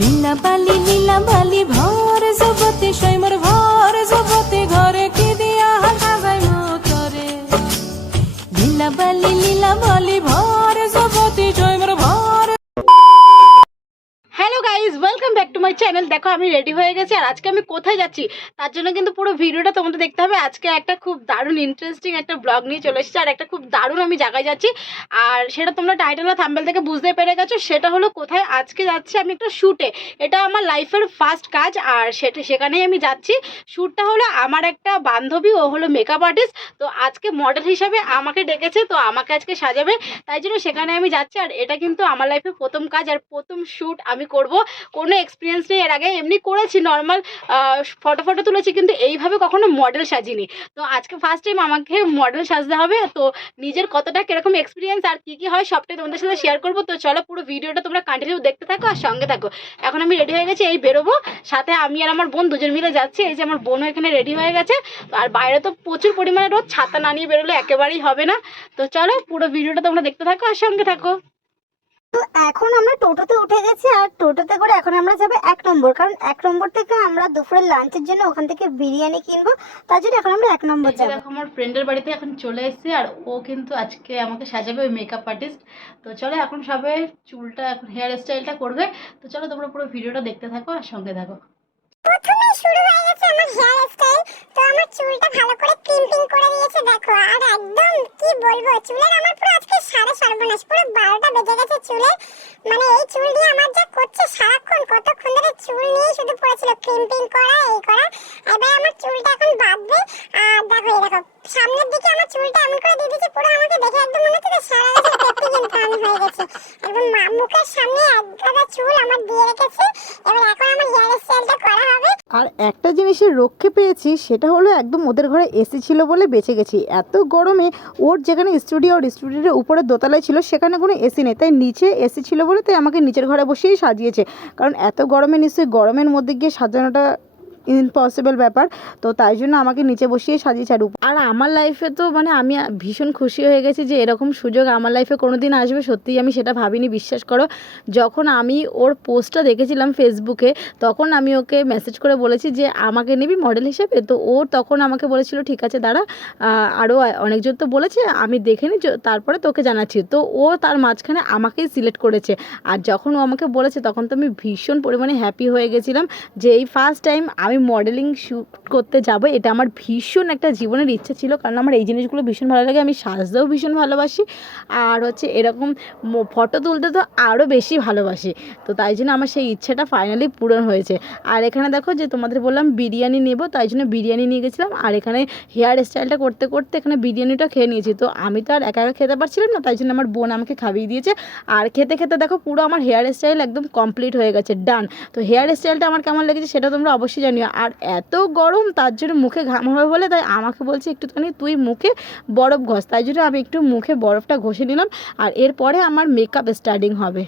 লীলা বালি ভর জগতে সৈমর ভর জগতে ঘরে কি দিয়া হাজাই মতরে লীলা বালি ভর জগতে সৈমর ভর। Hello guys, welcome back to my channel. দেখো আমি রেডি হয়ে গেছি, আর আজকে আমি কোথায় যাচ্ছি তার জন্য কিন্তু পুরো ভিডিওটা তোমাদের দেখতে হবে। আজকে একটা খুব দারুণ ইন্টারেস্টিং একটা ব্লগ নিয়ে চলে এসেছি, আর একটা খুব দারুণ আমি জায়গায় যাচ্ছি, আর সেটা তোমরা টাইটেল আর থাম্বনেল থেকে বুঝতে পেরে গেছো। সেটা হলো কোথায় আজকে যাচ্ছি আমি একটা শ্যুটে। এটা আমার লাইফের ফার্স্ট কাজ, আর সেখানেই আমি যাচ্ছি। শ্যুটটা হলো আমার একটা বান্ধবী, ও হলো মেকআপ আর্টিস্ট, তো আজকে মডেল হিসাবে আমাকে ডেকেছে, তো আমাকে আজকে সাজাবে, তাই জন্য সেখানে আমি যাচ্ছি। আর এটা কিন্তু আমার লাইফে প্রথম কাজ আর প্রথম শ্যুট আমি করব। কোনো এক্সপিরিয়েন্স নেই, এর আগে এমনি করেছি নর্মাল ফটো তুলেছি, কিন্তু এইভাবে কখনো মডেল সাজিনি। তো আজকে ফার্স্ট টাইম আমাকে মডেল সাজতে হবে, তো নিজের কতটা কিরকম এক্সপিরিয়েন্স আর কী হয় সবটাই তোমাদের সাথে শেয়ার করবো। তো চলো পুরো ভিডিওটা তোমরা কন্টিনিউ দেখতে থাকো আর সঙ্গে থাকো। এখন আমি রেডি হয়ে গেছি, এই বেরোবো, সাথে আমি আর আমার বোন দুজন মিলে যাচ্ছি। এই যে আমার বোনও এখানে রেডি হয়ে গেছে, আর বাইরে তো প্রচুর পরিমাণে রোদ, ছাতা না নিয়ে বেরোলে একেবারেই হবে না। তো চলো পুরো ভিডিওটা তোমরা দেখতে থাকো আর সঙ্গে থাকো। তো এখন আমরা টোটোতে উঠে গেছি, আর টোটোতে করে এখন আমরা যাবো 1 নম্বর, কারণ 1 নম্বর থেকে আমরা দুপুরের লাঞ্চের জন্য ওখান থেকে বিরিয়ানি কিনবো, তার জন্য এখন আমরা 1 নম্বর যাবো। দেখো আমার ফ্রেন্ডের বাড়িতে এখন চলে এসেছি, আর ও কিন্তু আজকে আমাকে সাজাবে, ওই মেকআপ আর্টিস্ট। তো চলো এখন সবে চুলটা, এখন হেয়ার স্টাইলটা করবে। তো চলো তোমরা পুরো ভিডিওটা দেখতে থাকো আর সঙ্গে থাকো। প্রথমে শুরু হয়ে গেছে আমার হেয়ার স্টাইল। তো আমার চুলটা ভালো করে ক্লিপিং করে দিয়েছে দেখো, আর একদম কি বলবো, চুলের আমার পুরো আজকে সারা সর্বনাশ, পুরো 12টা বেজে গেছে চুলের। মানে এই চুল দিয়ে আমার যা করছে সারাক্ষণ, কতক্ষণ ধরে চুল নিয়ে শুধু পড়েছিল, ক্লিপিং করা এই করা। এবার আমার চুলটা এখন বাঁধবে, আর দেখো এই দেখো সামনের দিকে আমার চুলটা এমন করে দিয়ে দিয়েছে, পুরো আমাকে দেখে একদম মনে হচ্ছে সারা গাছের পেঁপে কিন্তু আমি হয়ে গেছে একদম। মুখের সামনে এক গাদা চুল আমার দিয়ে রেখেছে। এবার এখন আমার হেয়ার স্টাইলটা করা হবে। আর একটা জিনিসের রক্ষে পেয়েছি, সেটা হলো একদম ওদের ঘরে এসি ছিল বলে বেঁচে গেছি। এত গরমে ওর যেখানে স্টুডিওর উপরে দোতলায় ছিল সেখানে কোনো এসি নেই, তাই নিচে এসি ছিল বলে তাই আমাকে নিচের ঘরে বসেই সাজিয়েছে। কারণ এত গরমে নিশ্চয়ই গরমের মধ্যে গিয়ে সাজানোটা ইম্পসিবল ব্যাপার, তো তাই জন্য আমাকে নিচে বসিয়ে সাজিয়েছে। আর আমার লাইফে তো মানে আমি ভীষণ খুশি হয়ে গেছি যে এরকম সুযোগ আমার লাইফে কোনো দিন আসবে, সত্যিই আমি সেটা ভাবিনি, বিশ্বাস করো। যখন আমি ওর পোস্টটা দেখেছিলাম ফেসবুকে, তখন আমি ওকে মেসেজ করে বলেছি যে আমাকে নিবি মডেল হিসেবে। তো ও তখন আমাকে বলেছিল ঠিক আছে দাঁড়া, আরও অনেকজন তো বলেছে, আমি দেখে নিই তারপরে তোকে জানাচ্ছি। তো ও তার মাঝখানে আমাকেই সিলেক্ট করেছে, আর যখন ও আমাকে বলেছে তখন তো আমি ভীষণ পরিমাণে হ্যাপি হয়ে গেছিলাম যে এই ফার্স্ট টাইম আমি মডেলিং শ্যুট করতে যাব। এটা আমার ভীষণ একটা জীবনের ইচ্ছা ছিল, কারণ আমার এই জিনিসগুলো ভীষণ ভালো লাগে, আমি সাজতেও ভীষণ ভালোবাসি, আর হচ্ছে এরকম ফটো তুলতে তো আরও বেশি ভালোবাসি। তো তাই জন্য আমার সেই ইচ্ছাটা ফাইনালি পূরণ হয়েছে। আর এখানে দেখো যে তোমাদের বললাম বিরিয়ানি নেব, তাই জন্য বিরিয়ানি নিয়ে গেছিলাম, আর এখানে হেয়ার স্টাইলটা করতে করতে এখানে বিরিয়ানিটা খেয়ে নিয়েছি। তো আমি তো আর একা একা খেতে পারছিলাম না, তাই জন্য আমার বোন আমাকে খাইয়ে দিয়েছে। আর খেতে খেতে দেখো পুরো আমার হেয়ার স্টাইল একদম কমপ্লিট হয়ে গেছে, ডান। তো হেয়ার স্টাইলটা আমার কেমন লেগেছে সেটা তোমরা অবশ্যই জানিও। আর এত গরম, তার জন্য মুখে ঘাম হবে বলে তাই আমাকে বলছে একটুখানি তুই মুখে বরফ ঘষ, তাই জন্য আমি একটু মুখে বরফটা ঘষে নিলাম, আর এরপরে আমার মেকআপ স্টার্টিং হবে।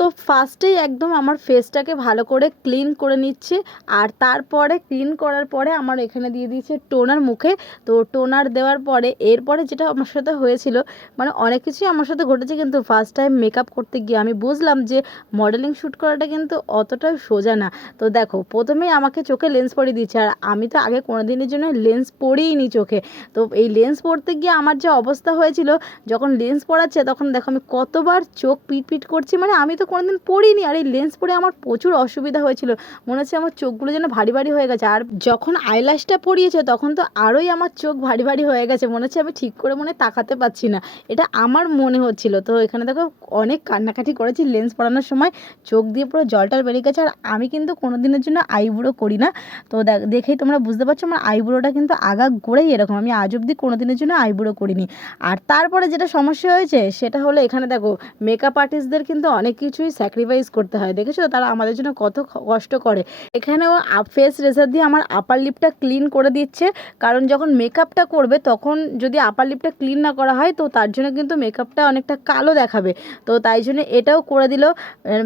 তো ফার্স্টেই একদম আমার ফেসটাকে ভালো করে ক্লিন করে নিচ্ছে, আর তারপরে ক্লিন করার পরে আমার এখানে দিয়ে দিয়েছে টোনার মুখে। তো টোনার দেওয়ার পরে এরপরে যেটা আমার সাথে হয়েছিল, মানে অনেক কিছুই আমার সাথে ঘটেছে, কিন্তু ফার্স্ট টাইম মেকআপ করতে গিয়ে আমি বুঝলাম যে মডেলিং শ্যুট করাটা কিন্তু অতটা সোজা না। তো দেখো প্রথমেই আমাকে চোখে লেন্স পরিয়ে দিচ্ছে, আর আমি তো আগে কোনো দিনের জন্য লেন্স পরিইনি চোখে। তো এই লেন্স পরতে গিয়ে আমার যে অবস্থা হয়েছিল, যখন লেন্স পরাচ্ছে তখন দেখো আমি কতবার চোখ পিট করছি, মানে আমি তো কোনোদিন পরিনি, আর এই লেন্স পরে আমার প্রচুর অসুবিধা হয়েছিল, মনে হচ্ছে আমার চোখগুলো যেন ভারী ভারী হয়ে গেছে। আর যখন আইল্যাশটা পরিয়েছে তখন তো আরোই আমার চোখ ভারী ভারী হয়ে গেছে, মনে হচ্ছে আমি ঠিক করে তাকাতে পারছি না, এটা আমার মনে হচ্ছিল। তো এখানে দেখো অনেক কান্নাকাটি করেছি লেন্স পরানোর সময়, চোখ দিয়ে পুরো জলটার বেরিয়ে গেছে। আর আমি কিন্তু কোনো দিনের জন্য আইব্রো করি না, তো দেখেই তোমরা বুঝতে পারছো আমার আইব্রোটা কিন্তু আগা গোড়াই এরকম, আমি আজ অবধি কোনো দিনের জন্য আইব্রো করিনি। আর তারপরে যেটা সমস্যা হয়েছে সেটা হলো এখানে দেখো মেকআপ আর্টিস্টদের কিন্তু অনেক কিছুই স্যাক্রিফাইস করতে হয়, দেখেছো তারা আমাদের জন্য কত কষ্ট করে। এখানেও ফেস রেজার দিয়ে আমার আপার লিপটা ক্লিন করে দিচ্ছে, কারণ যখন মেকআপটা করবে তখন যদি আপার লিপটা ক্লিন না করা হয় তো তার জন্য কিন্তু মেকআপটা অনেকটা কালো দেখাবে। তো তাই জন্য এটাও করে দিল।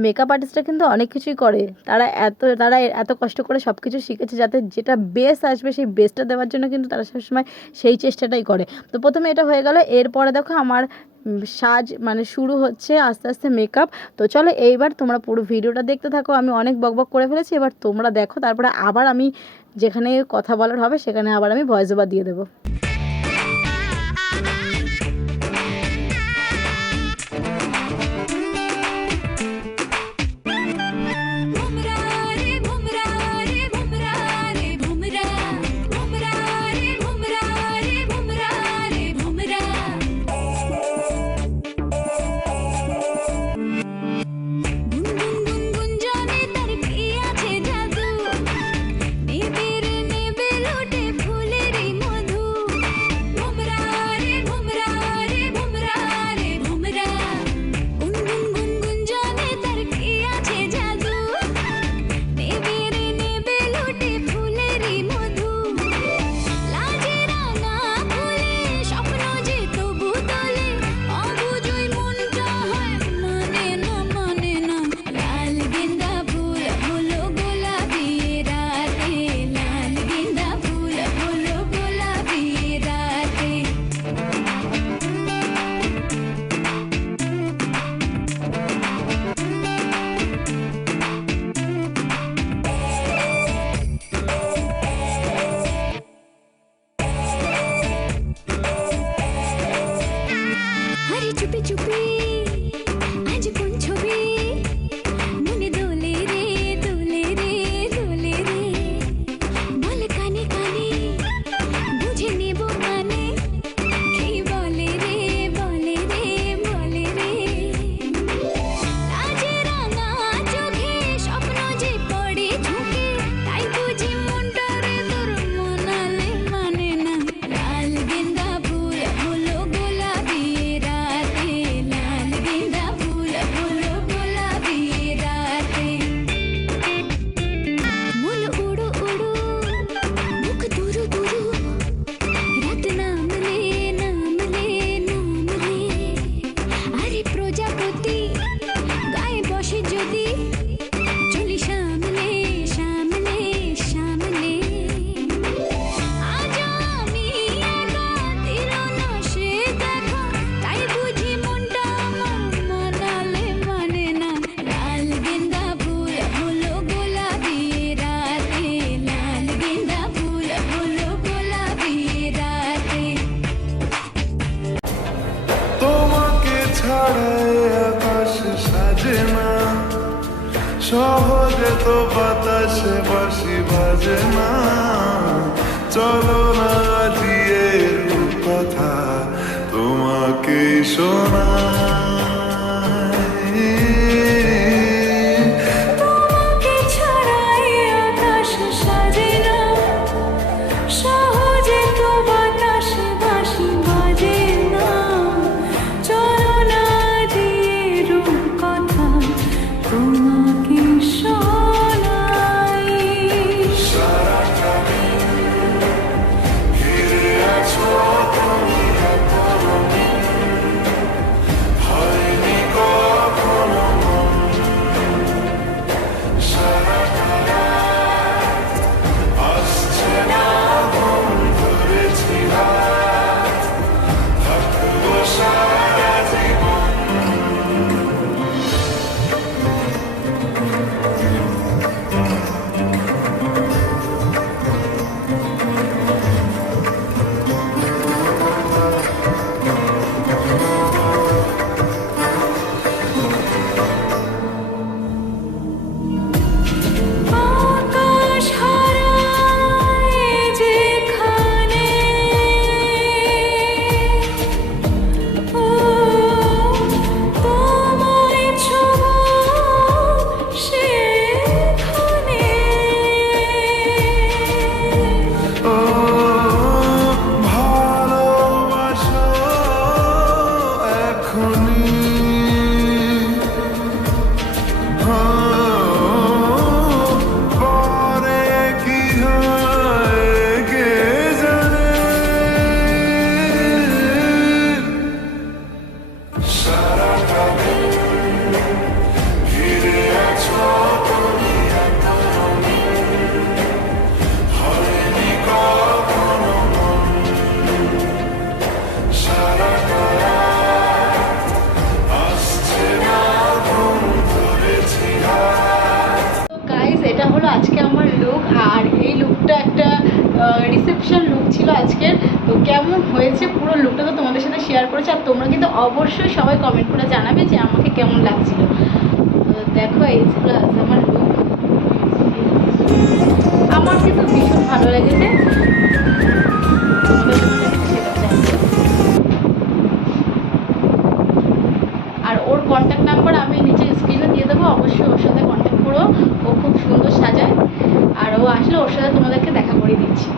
মেকআপ আর্টিস্টরা কিন্তু অনেক কিছুই করে, তারা এত কষ্ট করে সব কিছু শিখেছে যাতে যেটা বেস্ট আসবে সেই বেস্টটা দেওয়ার জন্য কিন্তু তারা সবসময় সেই চেষ্টাটাই করে। তো প্রথমে এটা হয়ে গেল, এরপরে দেখো আমার সাজ মানে শুরু হচ্ছে আস্তে আস্তে মেকআপ। তো চলো এইবার তোমরা পুরো ভিডিওটা দেখতে থাকো। আমি অনেক বকবক করে ফেলেছি, এবার তোমরা দেখো, তারপরে আবার আমি যেখানে কথা বলার হবে সেখানে আবার আমি ভয়েস ওভার দিয়ে দেবো। চুপি চুপি আজ কোন ছবি মনে দোলে রে দোলে রে দোলে রে বল কানে কানে বুঝে নেব মানে কি বলে রে বলে রে বলে রে আজ রাঙা চোখে স্বপ্ন যে পড়ে ঝুঁকে তাই বুঝি মনটারে তোর মনালে মানে না লাল গেন্দা ফুল হলো গোলাপি রাতে লাল গেন্দা ফুল হলো গোলাপি রাতে মন উড়ো উড়ো মুখ দুরু দুরু রাত নামলে নামলে নামলে আরে প্রজাপতি গায়ে বসে যদি চলি সামলে সামলে সামলে আজ আমি একা তীর নশে দেখা তাই বুঝি মনটা আমার মানালে মানে না লাল গেন্দা ফুল হলো গোলাপি রাতে লাল গেন্দা ফুল হলো গোলাপি রাতে তোমাকে ছাড়াই আকাশ সাজে না, সহজে তো বাতাসে বাঁশি বাজে না। চলো না দিয়ে কথা তোমাকে শোনাই। তোমাকে ছাড়াই আকাশ সাজে না, সহজে তো বাতাসে বাঁশি বাজে না। চলো না দিয়ে রূপকথা তোমাকে শোনাই। সারাটা দিন ঘিরে আছো তুমি এত রঙিন, আজকের। তো কেমন হয়েছে পুরো লুকটা তো তোমাদের সাথে শেয়ার করেছি, আর তোমরা কিন্তু অবশ্যই সবাই কমেন্ট করে জানাবে যে আমাকে কেমন লাগছিল। তো দেখো এই ছিল আজ আমার লুক, আমার কিন্তু ভীষণ ভালো লেগেছে। তোমাদের সাথে সেটা জানবো। আর ওর কন্ট্যাক্ট নাম্বার আমি নিচে স্ক্রিনে দিয়ে দেবো, অবশ্যই ওর সাথে কন্ট্যাক্ট করো। ও খুব সুন্দর সাজায়, আর ও আসলে ওর সাথে তোমাদেরকে দেখা করে দিচ্ছি।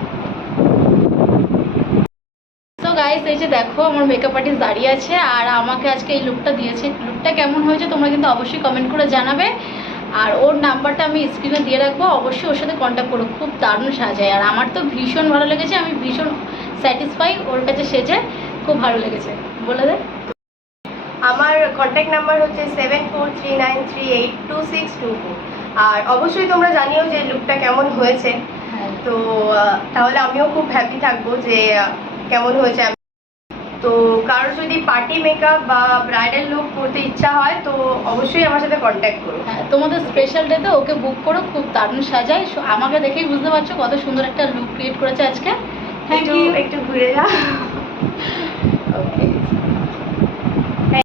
তো গাইস এই যে দেখো আমার মেকআপ আর্টিস্ট দাঁড়িয়ে আছে আর আমাকে আজকে এই লুকটা দিয়েছে। লুকটা কেমন হয়েছে তোমরা কিন্তু অবশ্যই কমেন্ট করে জানাবে, আর ওর নাম্বারটা আমি স্ক্রিনে দিয়ে রাখবো, অবশ্যই ওর সাথে কন্ট্যাক্ট করো। খুব দারুণ সাজায় আর আমার তো ভীষণ ভালো লেগেছে, আমি ভীষণ স্যাটিসফাই ওর কাছে সেজে, খুব ভালো লেগেছে। বলে দে। আমার কন্ট্যাক্ট নাম্বার হচ্ছে 7439382624। আর অবশ্যই তোমরা জানিও যে লুকটা কেমন হয়েছে। তো তাহলে আমিও খুব হ্যাপি থাকবো যে কেমন হয়েছে। তো কারোর যদি পার্টি মেকআপ বা ব্রাইডাল লুক করতে ইচ্ছা হয় তো অবশ্যই আমার সাথে কন্ট্যাক্ট করো। হ্যাঁ, তোমাদের স্পেশাল ডেতে ওকে বুক করো, খুব দারুণ সাজায়। আমাকে দেখেই বুঝতে পারছো কত সুন্দর একটা লুক ক্রিয়েট করেছে আজকে। Thank you. একটু ঘুরে যা। ওকে।